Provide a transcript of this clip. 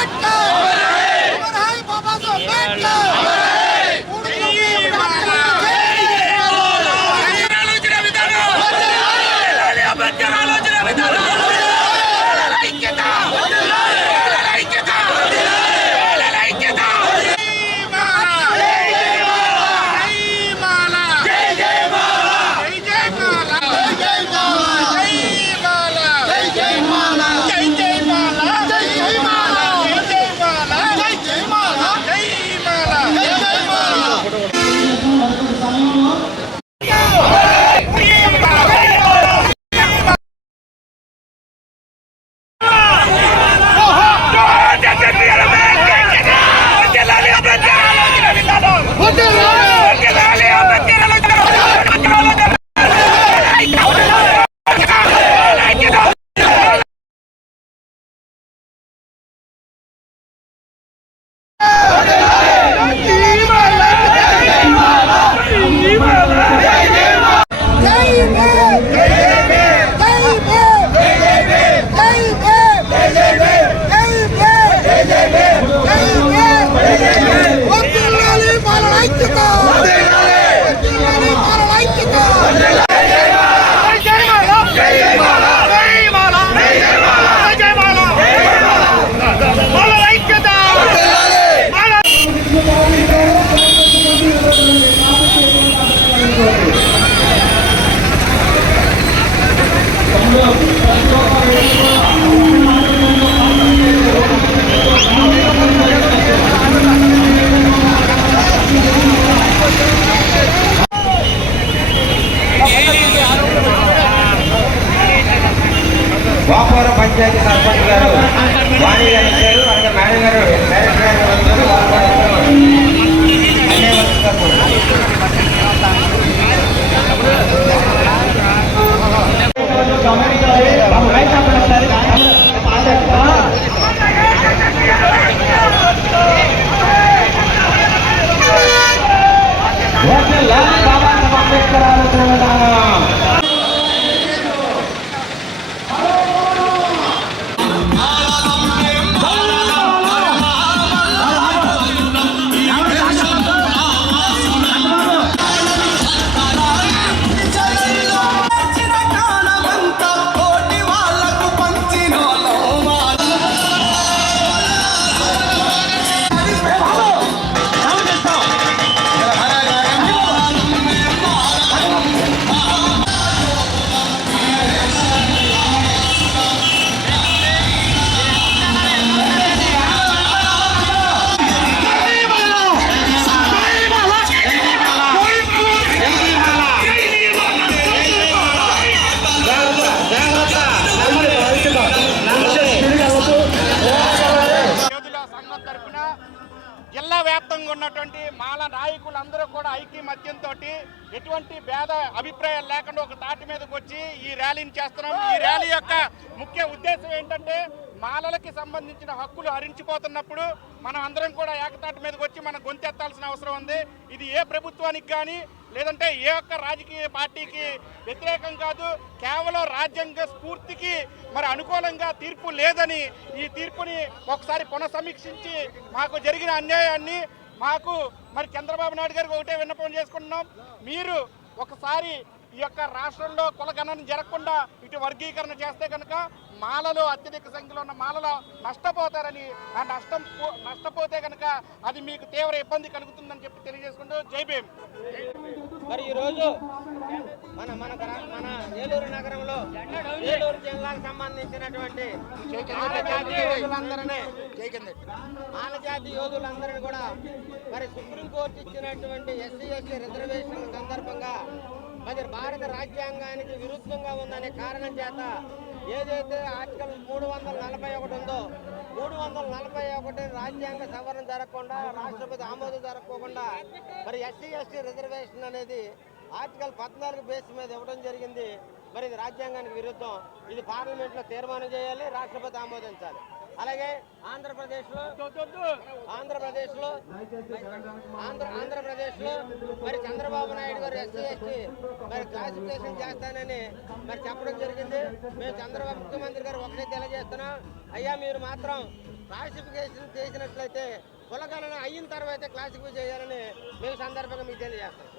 America! వాణి గారు ఇచ్చారు అలాగే మేడం గారు డైరెక్టర్ గారు. ఎటువంటి భేద అభిప్రాయాలు లేకుండా ఒక తాటి మీదకి వచ్చి ఈ ర్యాలీని చేస్తున్నాం. ఈ ర్యాలీ యొక్క ముఖ్య ఉద్దేశం ఏంటంటే మాలలకి సంబంధించిన హక్కులు హరించిపోతున్నప్పుడు మనం అందరం కూడా ఏకతాటి మీదకి వచ్చి మనం గొంతెత్తాల్సిన అవసరం ఉంది. ఇది ఏ ప్రభుత్వానికి కానీ లేదంటే ఏ ఒక్క రాజకీయ పార్టీకి వ్యతిరేకం కాదు. కేవలం రాజ్యాంగ స్ఫూర్తికి మరి అనుకూలంగా తీర్పు లేదని ఈ తీర్పుని ఒకసారి పునఃసమీక్షించి మాకు జరిగిన అన్యాయాన్ని మాకు మరి చంద్రబాబు నాయుడు గారికి ఒకటే విన్నపం చేసుకుంటున్నాం. మీరు ఒకసారి ఈ యొక్క రాష్ట్రంలో కులగణన జరగకుండా ఇటు వర్గీకరణ చేస్తే కనుక మాలలో అత్యధిక సంఖ్యలో ఉన్న మాలలో నష్టపోతారని ఆ నష్టం నష్టపోతే కనుక అది మీకు తీవ్ర ఇబ్బంది కలుగుతుందని చెప్పి తెలియజేసుకుంటూ జై భీమ్. మరి ఈ రోజు మన మన మన ఏలూరు నగరంలో ఏలూరు జిల్లాకు సంబంధించినటువంటి మానజాతి యోధులందరినీ కూడా మరి సుప్రీంకోర్టు ఇచ్చినటువంటి ఎస్సీ ఎస్టీ రిజర్వేషన్ సందర్భంగా మరి భారత రాజ్యాంగానికి విరుద్ధంగా ఉందనే కారణం చేత ఏదైతే ఆర్టికల్ మూడు వందల నలభై ఒకటి ఉందో మూడు వందల నలభై ఒకటి రాజ్యాంగ సవరణ జరగకుండా రాష్ట్రపతి ఆమోదం జరగకుండా మరి ఎస్సీ ఎస్టీ రిజర్వేషన్ అనేది ఆర్టికల్ పద్నాలుగు బేస్ మీద ఇవ్వడం జరిగింది. మరి ఇది రాజ్యాంగానికి విరుద్ధం. ఇది పార్లమెంట్లో తీర్మానం చేయాలి రాష్ట్రపతి ఆమోదించాలి. అలాగే ఆంధ్రప్రదేశ్లో ఆంధ్రప్రదేశ్లో ఆంధ్ర ఆంధ్రప్రదేశ్లో మరి చంద్రబాబు నాయుడు గారు ఎస్సీ ఎస్టీ మరి క్లాసిఫికేషన్ చేస్తానని మరి చెప్పడం జరిగింది. మేము చంద్రబాబు ముఖ్యమంత్రి గారు ఒకటే తెలియజేస్తున్నాం. అయ్యా మీరు మాత్రం క్లాసిఫికేషన్ చేసినట్లయితే కులగణన అయిన తర్వాత క్లాసిఫై చేయాలని మేము సందర్భంగా మీకు తెలియజేస్తాం.